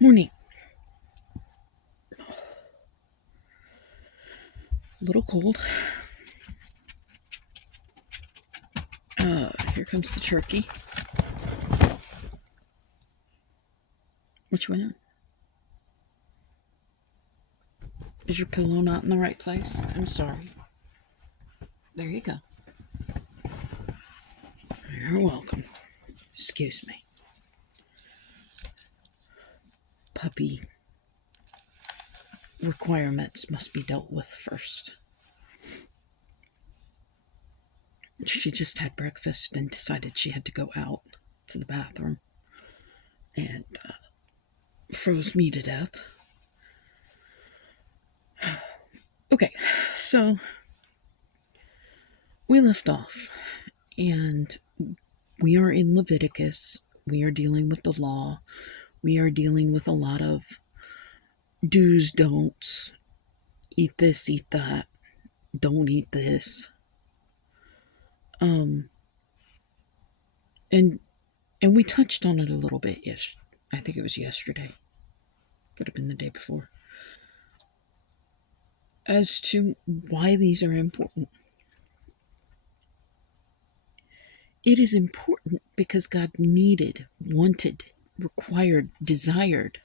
Morning. A little cold. Here comes the turkey. Which one? Is your pillow not in the right place? I'm sorry. There you go. You're welcome. Excuse me. Puppy requirements must be dealt with first. She just had breakfast and decided she had to go out to the bathroom and froze me to death. Okay, so we left off, and we are in Leviticus. We are dealing with the law. We are dealing with a lot of do's, don'ts. Eat this, eat that. Don't eat this. And and we touched on it a little bit. Yes, I think it was yesterday. Could have been the day before. As to why these are important. It is important because God needed, wanted, required, desired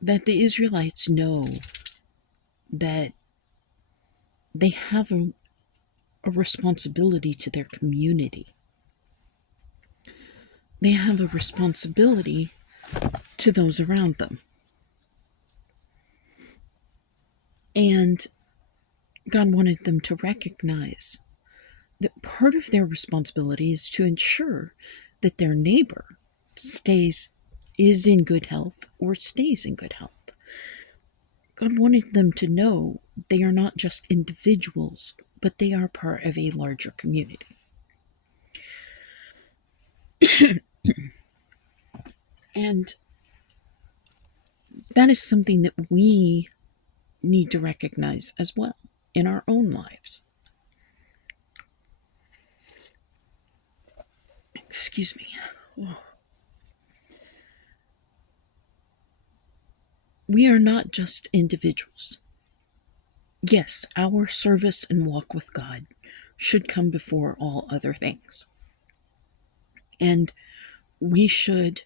that the Israelites know that they have a responsibility to their community. They have a responsibility to those around them. And God wanted them to recognize that part of their responsibility is to ensure that their neighbor is in good health or stays in good health. God wanted them to know they are not just individuals, but they are part of a larger community. And that is something that we need to recognize as well in our own lives. Excuse me. Oh. We are not just individuals. Yes, our service and walk with God should come before all other things. And we should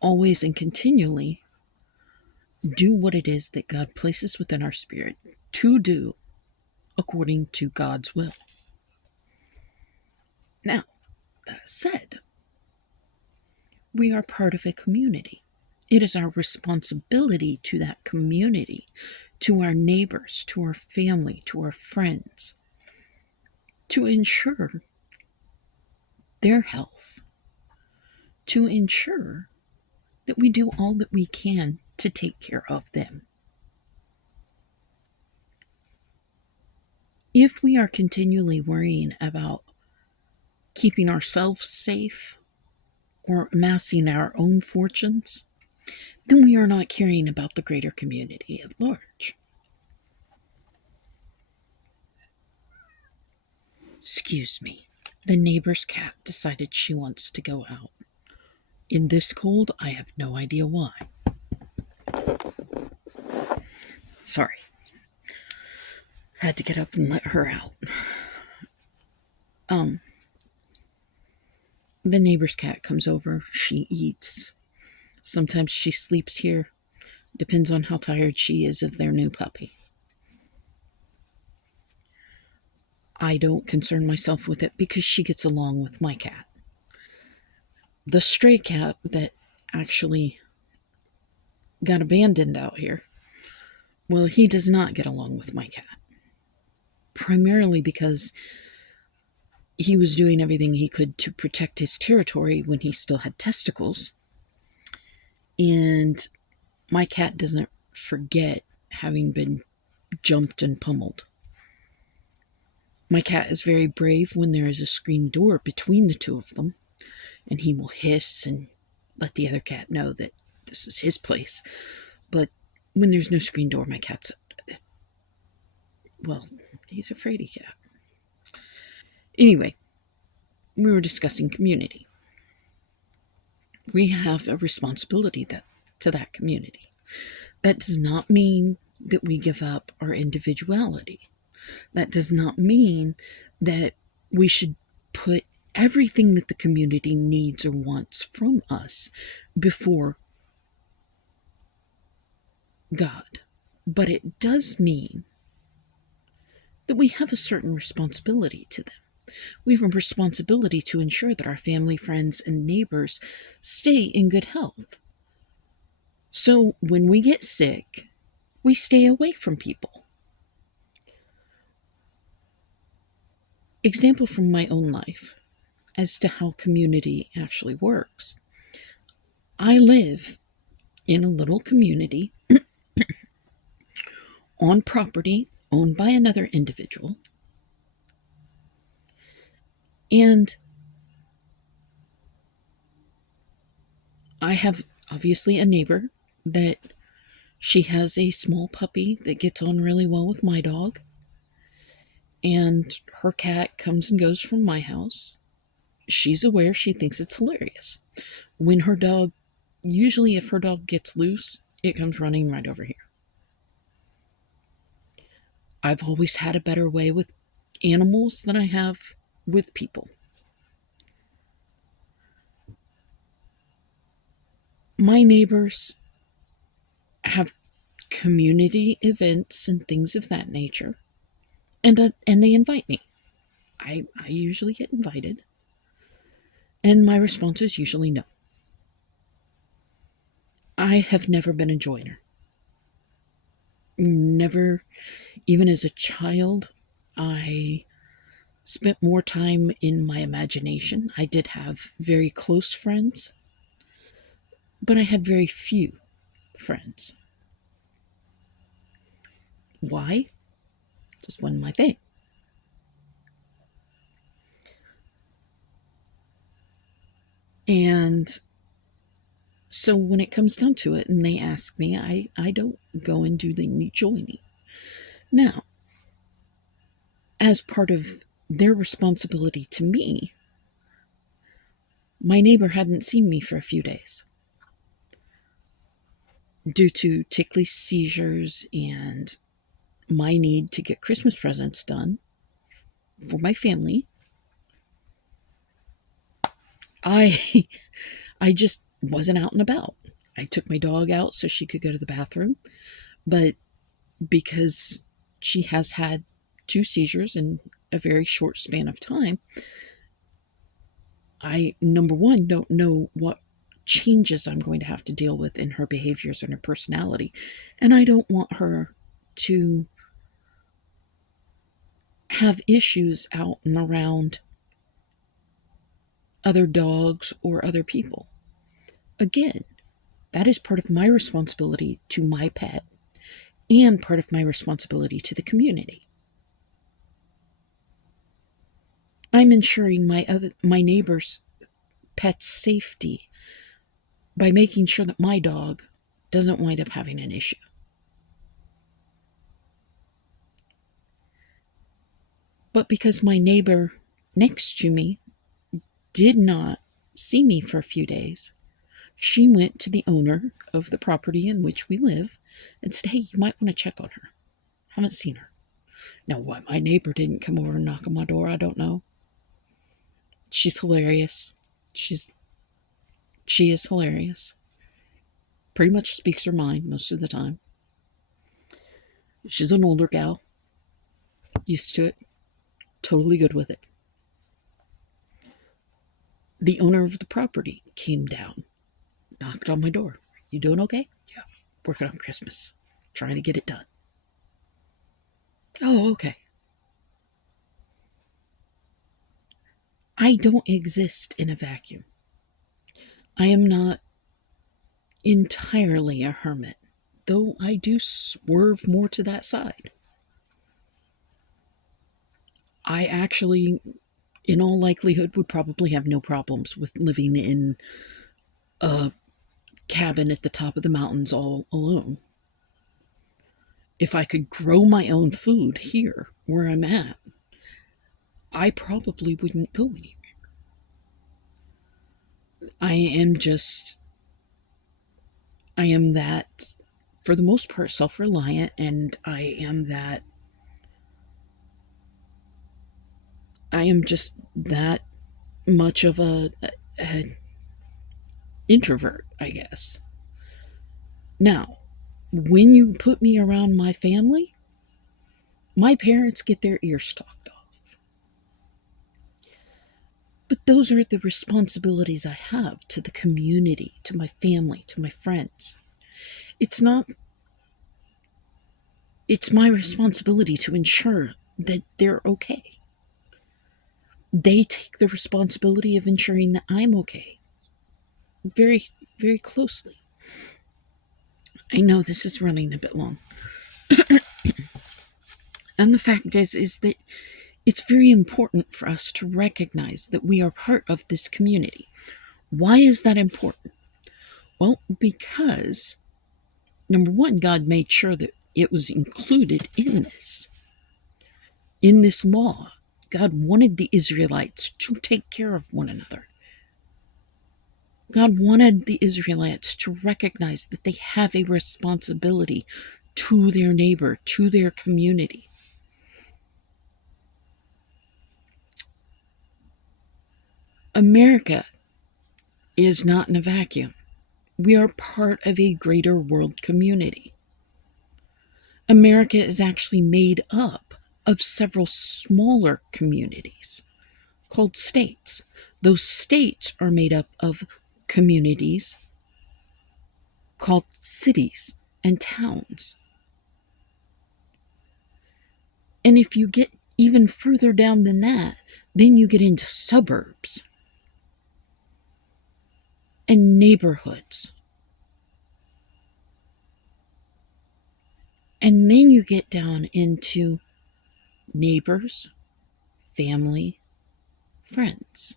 always and continually do what it is that God places within our spirit to do according to God's will. Now, that said, we are part of a community. It is our responsibility to that community, to our neighbors, to our family, to our friends, to ensure their health, to ensure that we do all that we can to take care of them. If we are continually worrying about keeping ourselves safe or amassing our own fortunes, then we are not caring about the greater community at large. Excuse me. The neighbor's cat decided she wants to go out. In this cold, I have no idea why. Sorry. Had to get up and let her out. The neighbor's cat comes over. She eats. Sometimes she sleeps here. Depends on how tired she is of their new puppy. I don't concern myself with it because she gets along with my cat. The stray cat that actually got abandoned out here, well, he does not get along with my cat. Primarily because he was doing everything he could to protect his territory when he still had testicles. And my cat doesn't forget having been jumped and pummeled. My cat is very brave when there is a screen door between the two of them, and he will hiss and let the other cat know that this is his place. But when there's no screen door, my cat's, well, he's a fraidy cat. Anyway, we were discussing community. We have a responsibility to that community. That does not mean that we give up our individuality. That does not mean that we should put everything that the community needs or wants from us before God. But it does mean that we have a certain responsibility to them. We have a responsibility to ensure that our family, friends, and neighbors stay in good health. So when we get sick, we stay away from people. Example from my own life as to how community actually works. I live in a little community on property owned by another individual. And I have obviously a neighbor that she has a small puppy that gets on really well with my dog. And her cat comes and goes from my house. She's aware, she thinks it's hilarious. When her dog, usually if her dog gets loose, it comes running right over here. I've always had a better way with animals than I have with people. My neighbors have community events and things of that nature, and they invite me. I usually get invited, and my response is usually no. I have never been a joiner. Never, even as a child, I spent more time in my imagination. I did have very close friends, but I had very few friends. Why? Just wasn't my thing. And so when it comes down to it and they ask me, I don't go and do the joining. Now, as part of their responsibility to me, my neighbor hadn't seen me for a few days due to ticklish seizures and my need to get Christmas presents done for my family. I just wasn't out and about. I took my dog out so she could go to the bathroom, but because she has had 2 seizures in a very short span of time, I, number one, don't know what changes I'm going to have to deal with in her behaviors and her personality, and I don't want her to have issues out and around other dogs or other people. Again, that is part of my responsibility to my pet and part of my responsibility to the community. I'm ensuring my neighbor's pet's safety by making sure that my dog doesn't wind up having an issue. But because my neighbor next to me did not see me for a few days, she went to the owner of the property in which we live and said, "Hey, you might want to check on her. Haven't seen her." Now, why my neighbor didn't come over and knock on my door, I don't know. She's hilarious. She is hilarious. Pretty much speaks her mind most of the time. She's an older gal. Used to it. Totally good with it. The owner of the property came down, knocked on my door. "You doing okay?" "Yeah, working on Christmas. Trying to get it done." "Oh, okay." I don't exist in a vacuum. I am not entirely a hermit, though I do swerve more to that side. I actually, in all likelihood, would probably have no problems with living in a cabin at the top of the mountains all alone. If I could grow my own food here where I'm at, I probably wouldn't go anywhere. I am just, I am that, for the most part, self reliant, and I am just that much of a introvert, I guess. Now, when you put me around my family, my parents get their ears talked off. But those are the responsibilities I have to the community, to my family, to my friends. It's not, it's my responsibility to ensure that they're okay. They take the responsibility of ensuring that I'm okay very, very closely. I know this is running a bit long. And the fact is that it's very important for us to recognize that we are part of this community. Why is that important? Well, because number one, God made sure that it was included in this law. God wanted the Israelites to take care of one another. God wanted the Israelites to recognize that they have a responsibility to their neighbor, to their community. America is not in a vacuum. We are part of a greater world community. America is actually made up of several smaller communities called states. Those states are made up of communities called cities and towns. And if you get even further down than that, then you get into suburbs and neighborhoods. And then you get down into neighbors, family, friends.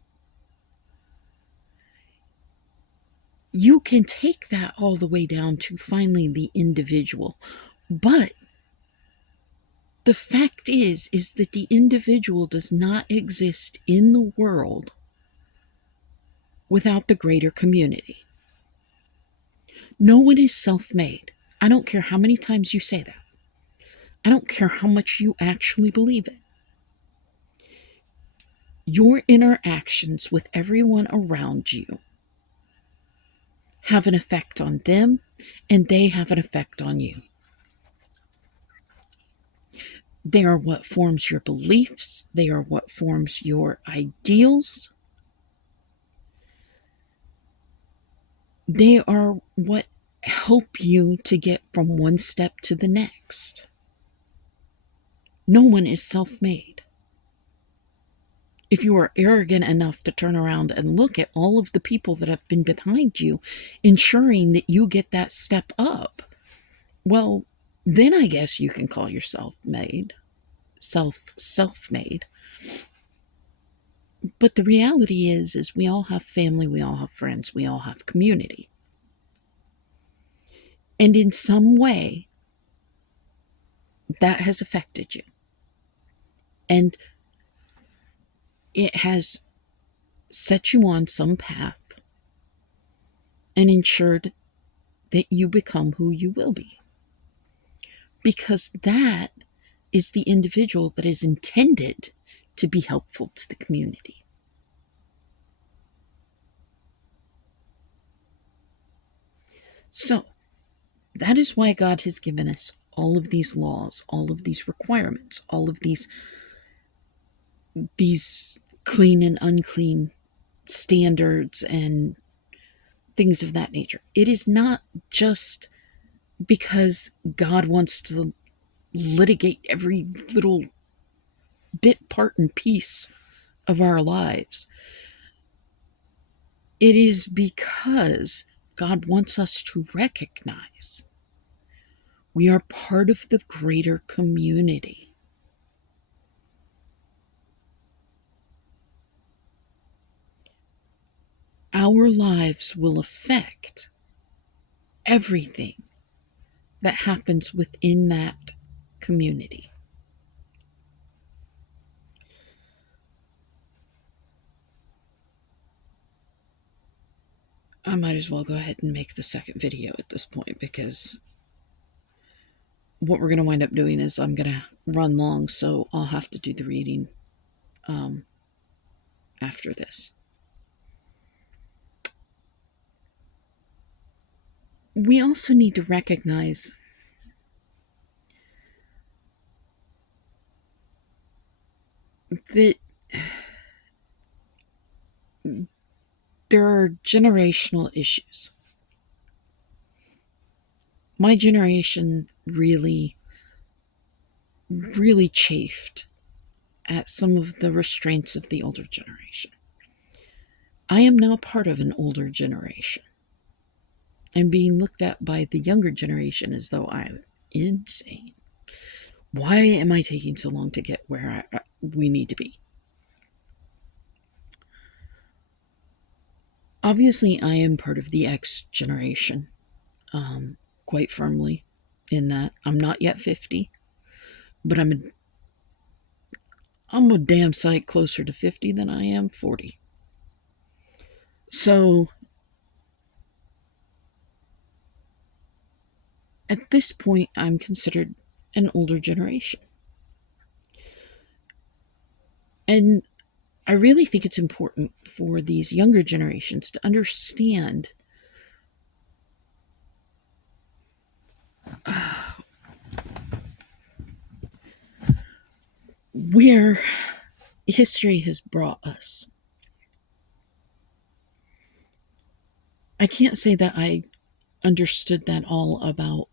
You can take that all the way down to finally the individual. But the fact is that the individual does not exist in the world without the greater community. No one is self-made. I don't care how many times you say that. I don't care how much you actually believe it. Your interactions with everyone around you have an effect on them, and they have an effect on you. They are what forms your beliefs. They are what forms your ideals. They are what help you to get from one step to the next. No one is self-made. If you are arrogant enough to turn around and look at all of the people that have been behind you, ensuring that you get that step up, well, then I guess you can call yourself self-made. But the reality is we all have family, we all have friends, we all have community. And in some way, that has affected you. And it has set you on some path and ensured that you become who you will be. Because that is the individual that is intended to be helpful to the community. So, that is why God has given us all of these laws, all of these requirements, all of these clean and unclean standards and things of that nature. It is not just because God wants to litigate every little bit, part, and piece of our lives. It is because God wants us to recognize we are part of the greater community. Our lives will affect everything that happens within that community. I might as well go ahead and make the second video at this point, because what we're going to wind up doing is I'm going to run long, so I'll have to do the reading after this. We also need to recognize that there are generational issues. My generation really chafed at some of the restraints of the older generation. I am now part of an older generation and being looked at by the younger generation as though I'm insane. Why am I taking so long to get where we need to be? Obviously, I am part of the X generation, quite firmly, in that I'm not yet 50, but I'm a damn sight closer to 50 than I am 40. So, at this point, I'm considered an older generation. And I really think it's important for these younger generations to understand where history has brought us. I can't say that I understood that all about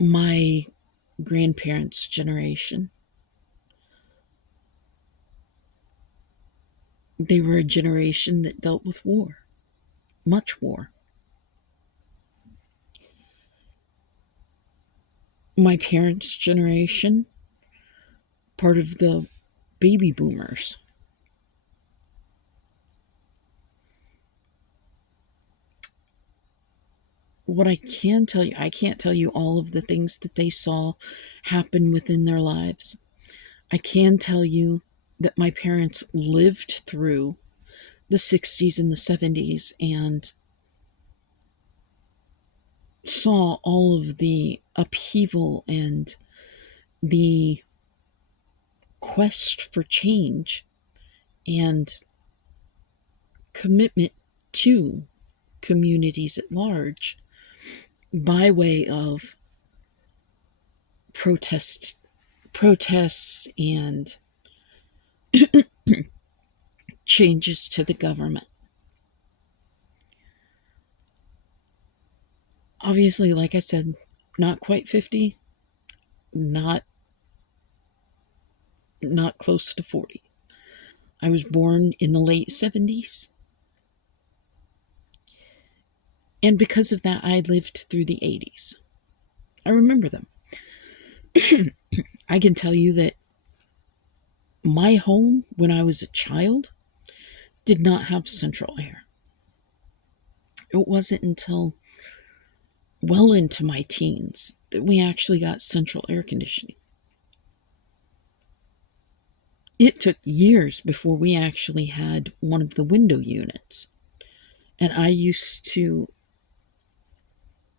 my grandparents' generation. They were a generation that dealt with war, much war. My parents' generation, part of the baby boomers. What I can tell you, I can't tell you all of the things that they saw happen within their lives. I can tell you that my parents lived through the 60s and the 70s and saw all of the upheaval and the quest for change and commitment to communities at large by way of protests and changes to the government. Obviously, like I said, not quite 50, not close to 40. I was born in the late 70s. And because of that, I lived through the 80s. I remember them. I can tell you that my home, when I was a child, did not have central air. It wasn't until well into my teens that we actually got central air conditioning. It took years before we actually had one of the window units. And I used to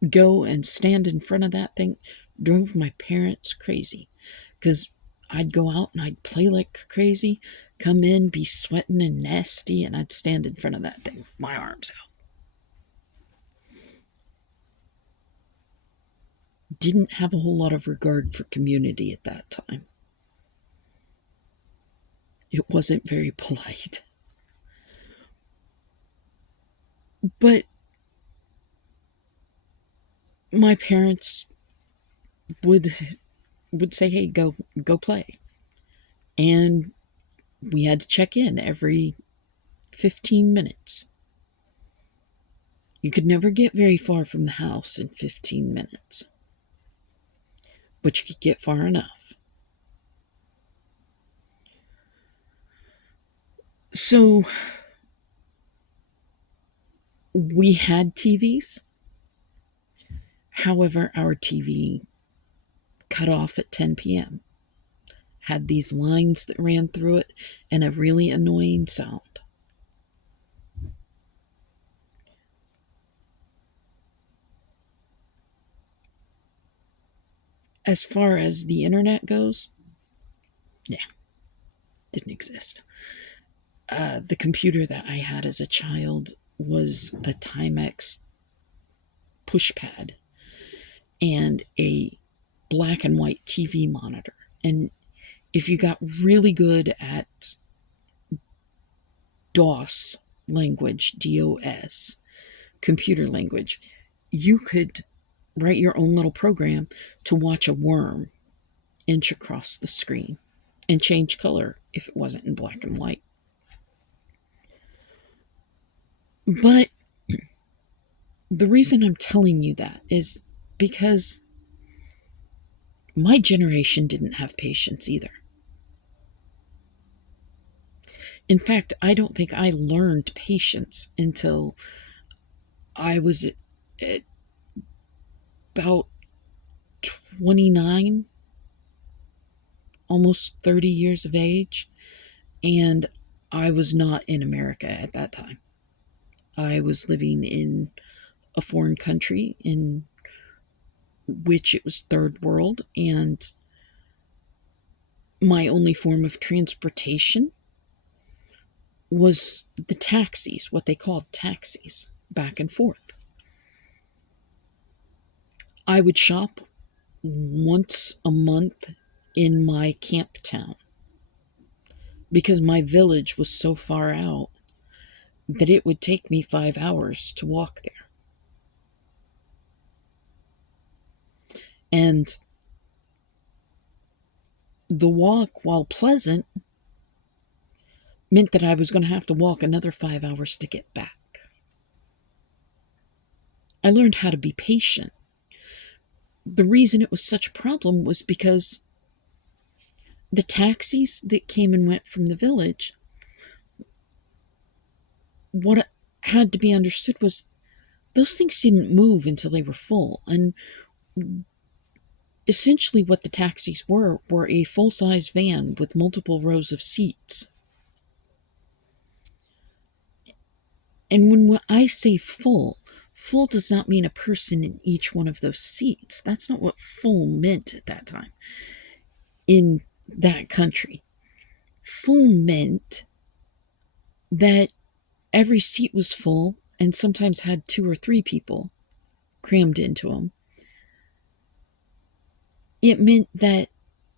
go and stand in front of that thing. Drove my parents crazy, because I'd go out and I'd play like crazy, come in, be sweating and nasty, and I'd stand in front of that thing with my arms out. Didn't have a whole lot of regard for community at that time. It wasn't very polite. But my parents would say, hey, go play. And we had to check in every 15 minutes. You could never get very far from the house in 15 minutes. But you could get far enough. So we had TVs. However, our TV cut off at 10 p.m. Had these lines that ran through it and a really annoying sound. As far as the internet goes, yeah, didn't exist. The computer that I had as a child was a Timex pushpad and a black and white TV monitor. And if you got really good at DOS language, DOS, computer language, you could write your own little program to watch a worm inch across the screen and change color if it wasn't in black and white. But the reason I'm telling you that is because my generation didn't have patience either. In fact, I don't think I learned patience until I was at about 29, almost 30 years of age, and I was not in America at that time. I was living in a foreign country in which it was third world, and my only form of transportation was the taxis, what they called taxis, back and forth. I would shop once a month in my camp town because my village was so far out that it would take me 5 hours to walk there. And the walk, while pleasant, meant that I was going to have to walk another 5 hours to get back. I learned how to be patient. The reason it was such a problem was because the taxis that came and went from the village, what had to be understood was those things didn't move until they were full. And essentially what the taxis were a full-size van with multiple rows of seats. And when I say full does not mean a person in each one of those seats. That's not what full meant at that time in that country. Full meant that every seat was full and sometimes had 2 or 3 people crammed into them. It meant that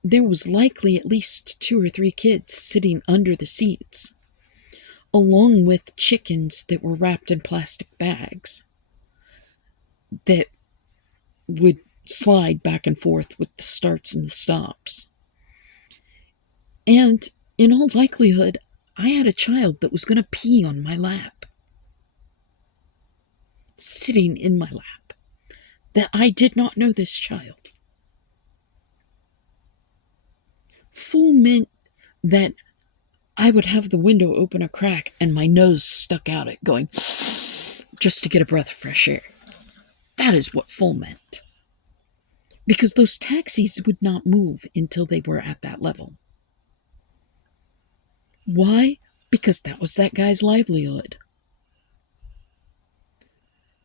there was likely at least 2 or 3 kids sitting under the seats, along with chickens that were wrapped in plastic bags that would slide back and forth with the starts and the stops. And in all likelihood, I had a child that was going to pee on my lap, sitting in my lap, that I did not know this child. Full meant that I would have the window open a crack and my nose stuck out it going just to get a breath of fresh air. That is what full meant. Because those taxis would not move until they were at that level. Why? Because that was that guy's livelihood.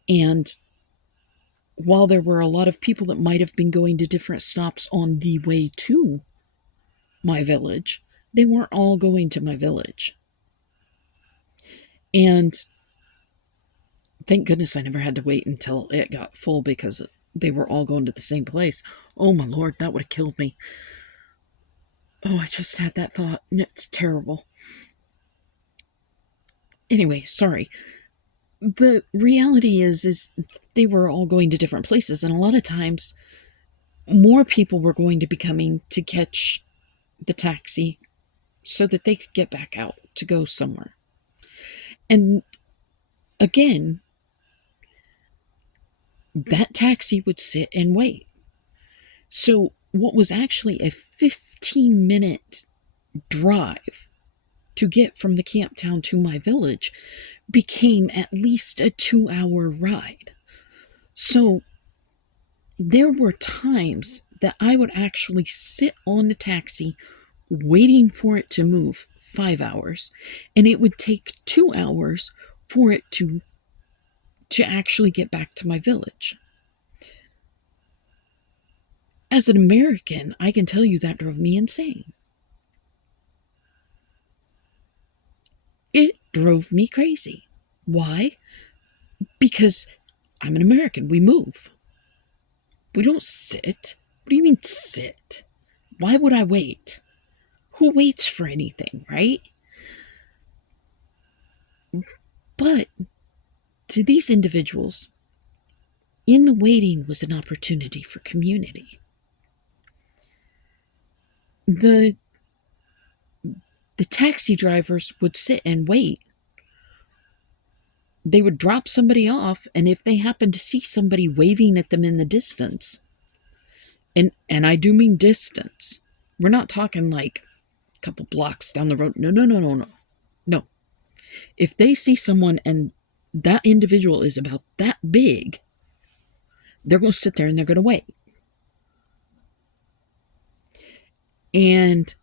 And while there were a lot of people that might have been going to different stops on the way to my village, they weren't all going to my village. And thank goodness I never had to wait until it got full because they were all going to the same place. Oh my Lord, that would have killed me. Oh, I just had that thought, and it's terrible. Anyway, sorry. The reality is they were all going to different places, and a lot of times more people were going to be coming to catch the taxi so that they could get back out to go somewhere. And again, that taxi would sit and wait. So what was actually a 15-minute drive to get from the camp town to my village became at least a 2-hour ride. So there were times that I would actually sit on the taxi waiting for it to move 5 hours, and it would take 2 hours for it to actually get back to my village. As an American, I can tell you that drove me insane. It drove me crazy. Why? Because I'm an American. We move. We don't sit. What do you mean sit? Why would I wait? Who waits for anything, right? But to these individuals, in the waiting was an opportunity for community. The taxi drivers would sit and wait. They would drop somebody off, and if they happened to see somebody waving at them in the distance, and I do mean distance, we're not talking like a couple blocks down the road. No. If they see someone and that individual is about that big, they're going to sit there and they're going to wait. And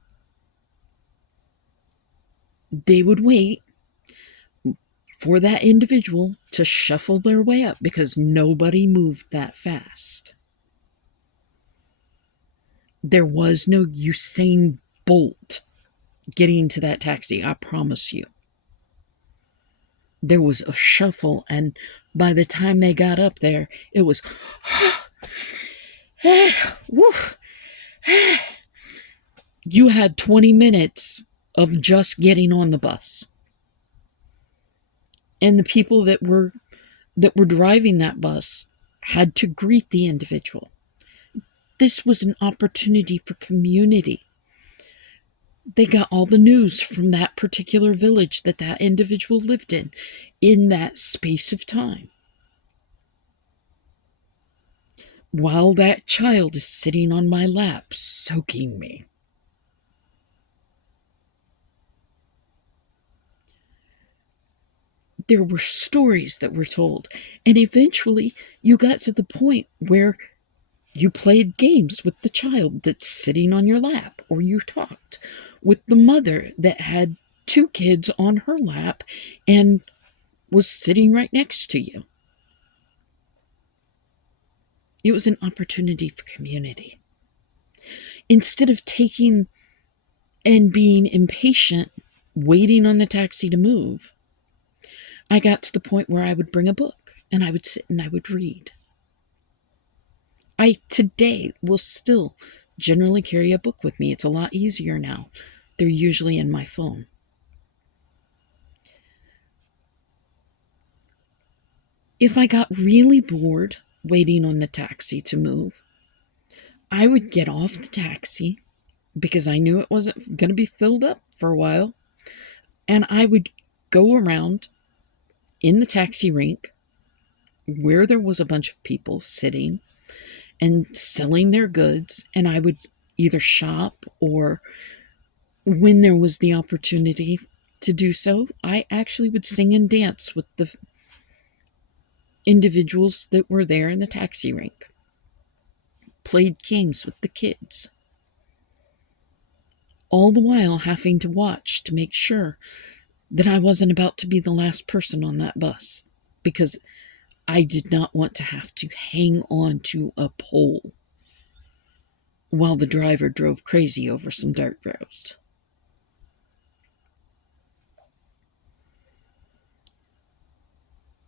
they would wait for that individual to shuffle their way up because nobody moved that fast. There was no Usain Bolt getting to that taxi, I promise you. There was a shuffle, and by the time they got up there, it was you had 20 minutes of just getting on the bus. And the people that were driving that bus had to greet the individual. This was an opportunity for community. They got all the news from that particular village that individual lived in that space of time. While that child is sitting on my lap, soaking me. There were stories that were told, and eventually you got to the point where you played games with the child that's sitting on your lap, or you talked with the mother that had 2 kids on her lap and was sitting right next to you. It was an opportunity for community. Instead of taking and being impatient, waiting on the taxi to move, I got to the point where I would bring a book and I would sit and I would read. I today will still generally carry a book with me. It's a lot easier now. They're usually in my phone. If I got really bored waiting on the taxi to move, I would get off the taxi because I knew it wasn't going to be filled up for a while, and I would go around in the taxi rank where there was a bunch of people sitting and selling their goods, and I would either shop, or when there was the opportunity to do so, I actually would sing and dance with the individuals that were there in the taxi rank. Played games with the kids. All the while having to watch to make sure that I wasn't about to be the last person on that bus, because I did not want to have to hang on to a pole while the driver drove crazy over some dirt roads.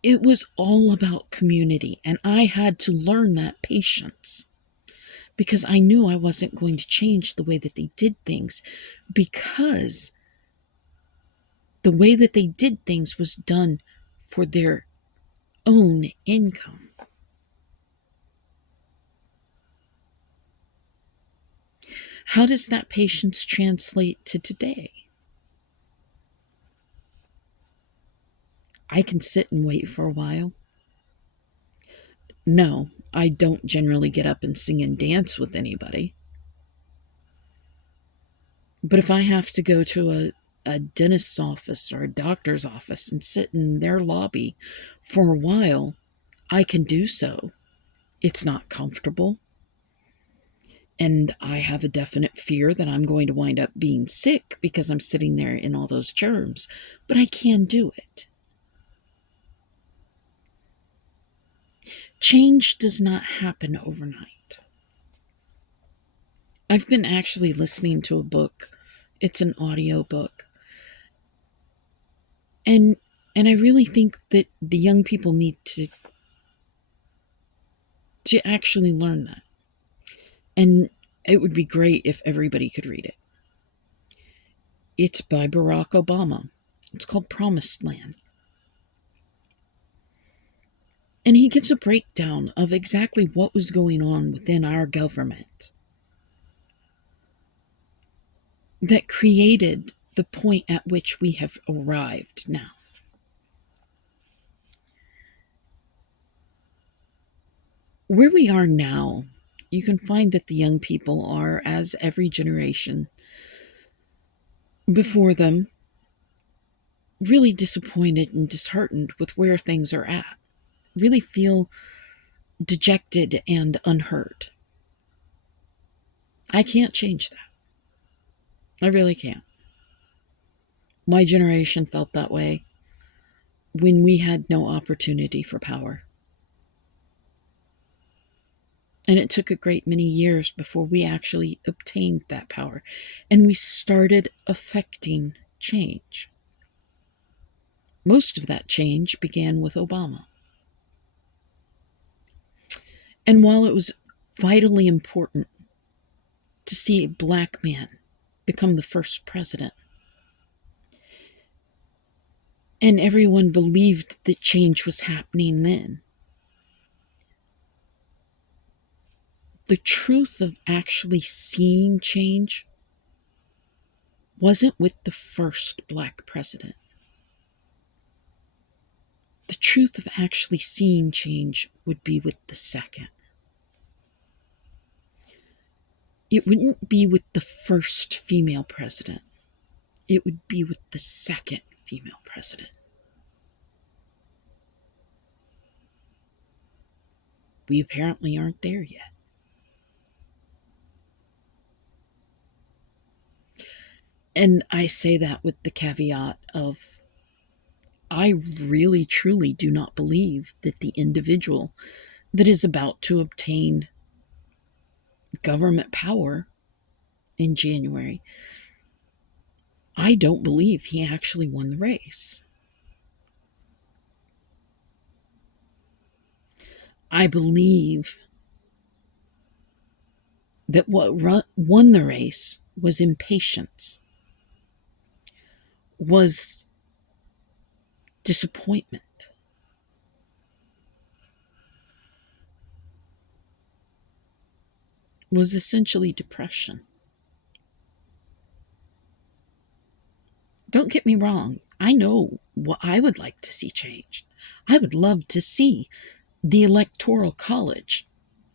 It was all about community, and I had to learn that patience because I knew I wasn't going to change the way that they did things, because the way that they did things was done for their own income. How does that patience translate to today? I can sit and wait for a while. No, I don't generally get up and sing and dance with anybody. But if I have to go to a dentist's office or a doctor's office and sit in their lobby for a while, I can do so. It's not comfortable. And I have a definite fear that I'm going to wind up being sick because I'm sitting there in all those germs. But I can do it. Change does not happen overnight. I've been actually listening to a book. It's an audio book. And I really think that the young people need to actually learn that. And it would be great if everybody could read it. It's by Barack Obama. It's called Promised Land. And he gives a breakdown of exactly what was going on within our government that created the point at which we have arrived now. Where we are now, you can find that the young people are, as every generation before them, really disappointed and disheartened with where things are at, really feel dejected and unheard. I can't change that. I really can't. My generation felt that way when we had no opportunity for power. And it took a great many years before we actually obtained that power. And we started affecting change. Most of that change began with Obama. And while it was vitally important to see a black man become the first president, and everyone believed that change was happening then, the truth of actually seeing change wasn't with the first black president. The truth of actually seeing change would be with the second. It wouldn't be with the first female president. It would be with the second female president. We apparently aren't there yet. And I say that with the caveat of, I really truly do not believe that the individual that is about to obtain government power in January, I don't believe he actually won the race. I believe that what won the race was impatience, was disappointment, was essentially depression. Don't get me wrong, I know what I would like to see changed. I would love to see the Electoral College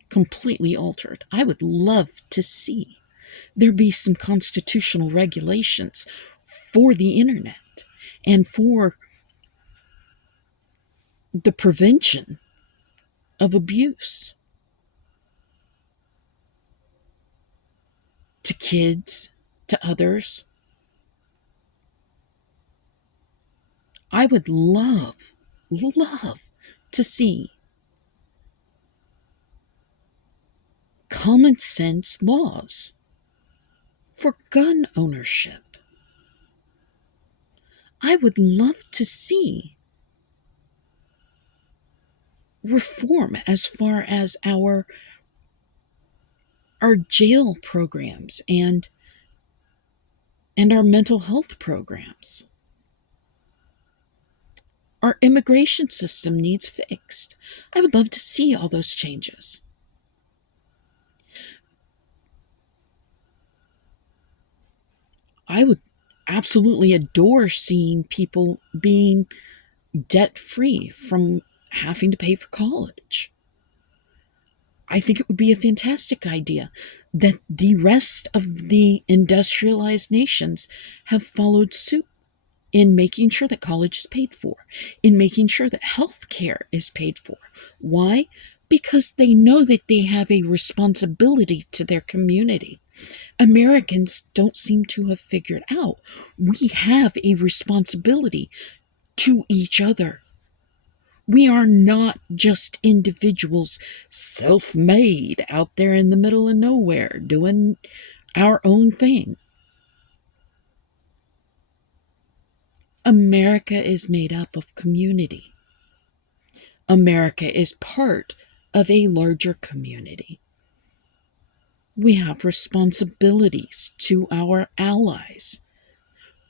completely altered. I would love to see there be some constitutional regulations for the internet and for the prevention of abuse to kids, to others. I would love to see common sense laws for gun ownership. I would love to see reform as far as our jail programs and our mental health programs. Our immigration system needs fixed. I would love to see all those changes. I would absolutely adore seeing people being debt-free from having to pay for college. I think it would be a fantastic idea that the rest of the industrialized nations have followed suit in making sure that college is paid for, in making sure that health care is paid for. Why? Because they know that they have a responsibility to their community. Americans don't seem to have figured out we have a responsibility to each other. We are not just individuals self-made out there in the middle of nowhere doing our own thing. America is made up of community. America is part of a larger community. We have responsibilities to our allies,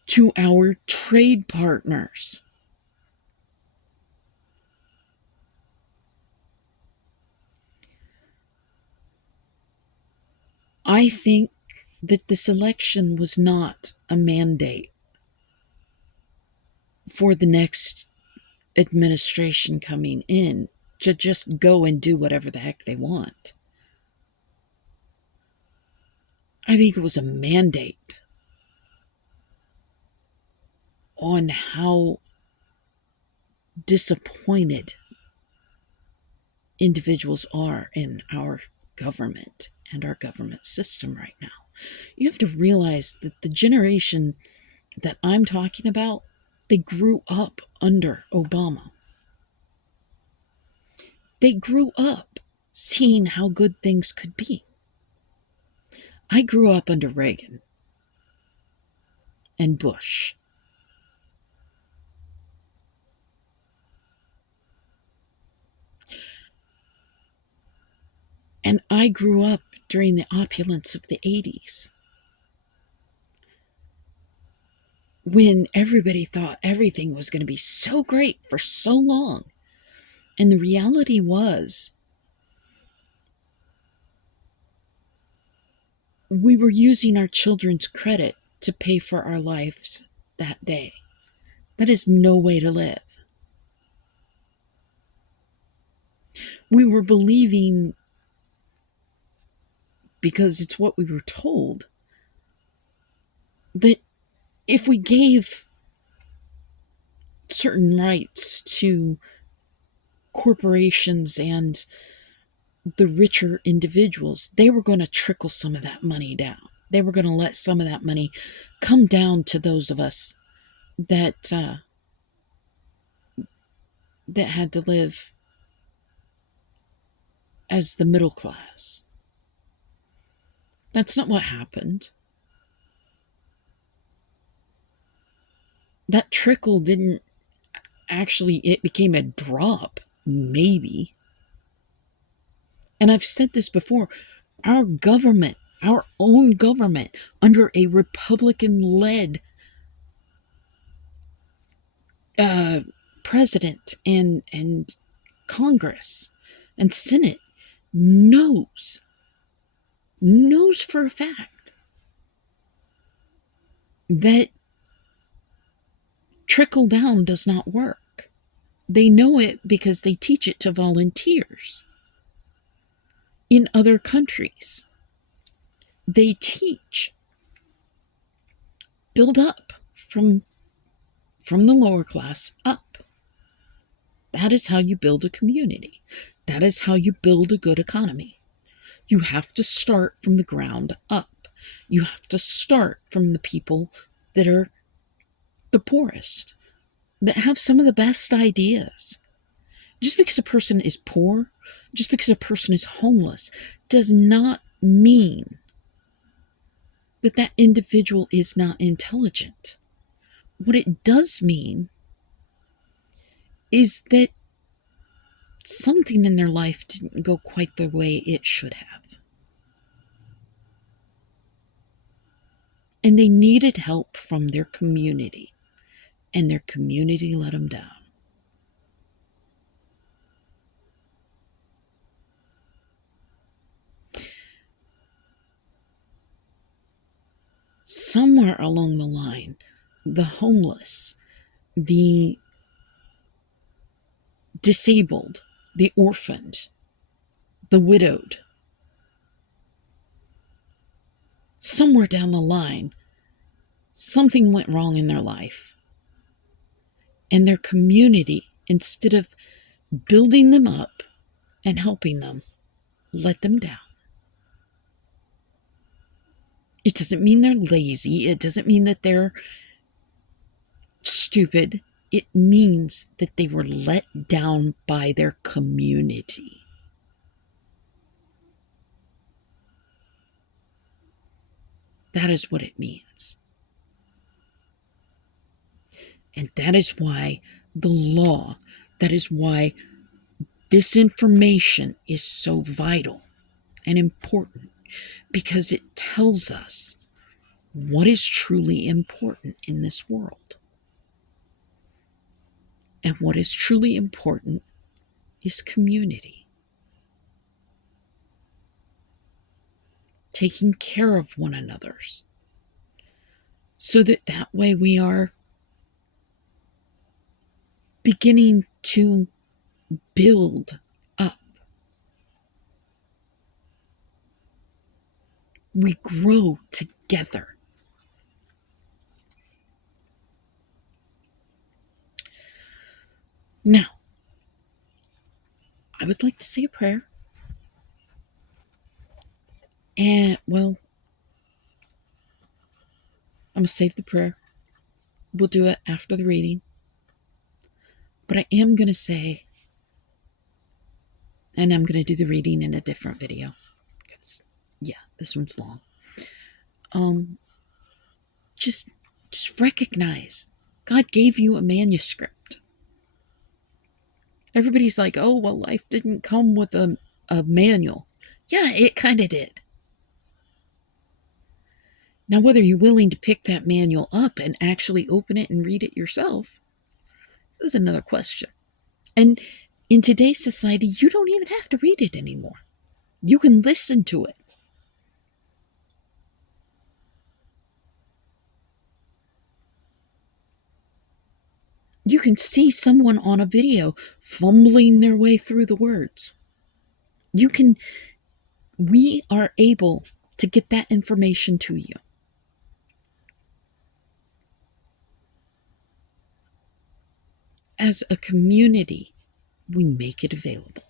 to our trade partners. I think that this election was not a mandate for the next administration coming in to just go and do whatever the heck they want. I think it was a mandate on how disappointed individuals are in our government and our government system right now. You have to realize that the generation that I'm talking about, they grew up under Obama. They grew up seeing how good things could be. I grew up under Reagan and Bush. And I grew up during the opulence of the 80s, when everybody thought everything was going to be so great for so long. And the reality was, we were using our children's credit to pay for our lives that day. That is no way to live. We were believing, because it's what we were told, that if we gave certain rights to corporations and the richer individuals, they were going to trickle some of that money down. They were going to let some of that money come down to those of us that had to live as the middle class. That's not what happened. That trickle didn't actually, it became a drop, maybe. And I've said this before, our government, our own government, under a Republican-led president and Congress and Senate, knows for a fact that trickle down does not work. They know it because they teach it to volunteers. In other countries, they teach, build up from the lower class up. That is how you build a community. That is how you build a good economy. You have to start from the ground up. You have to start from the people that are the poorest, that have some of the best ideas. Just because a person is poor, just because a person is homeless, does not mean that that individual is not intelligent. What it does mean is that something in their life didn't go quite the way it should have. And they needed help from their community, and their community let them down. Somewhere along the line, the homeless, the disabled, the orphaned, the widowed, somewhere down the line, something went wrong in their life. And their community, instead of building them up and helping them, let them down. It doesn't mean they're lazy. It doesn't mean that they're stupid. It means that they were let down by their community. That is what it means. And that is why the law, that is why this information is so vital and important, because it tells us what is truly important in this world. And what is truly important is community. Taking care of one another's. So that way we are beginning to build up. We grow together. Now, I would like to say a prayer. And, well, I'm going to save the prayer. We'll do it after the reading. But I am going to say, and I'm going to do the reading in a different video. Because, yeah, this one's long. Just recognize God gave you a manuscript. Everybody's like, oh, well, life didn't come with a manual. Yeah, it kind of did. Now, whether you're willing to pick that manual up and actually open it and read it yourself is another question. And in today's society, you don't even have to read it anymore. You can listen to it. You can see someone on a video fumbling their way through the words. We are able to get that information to you. As a community, we make it available.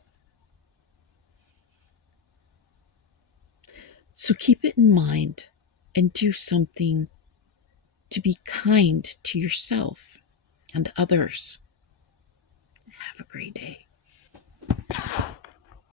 So keep it in mind and do something to be kind to yourself and others. Have a great day.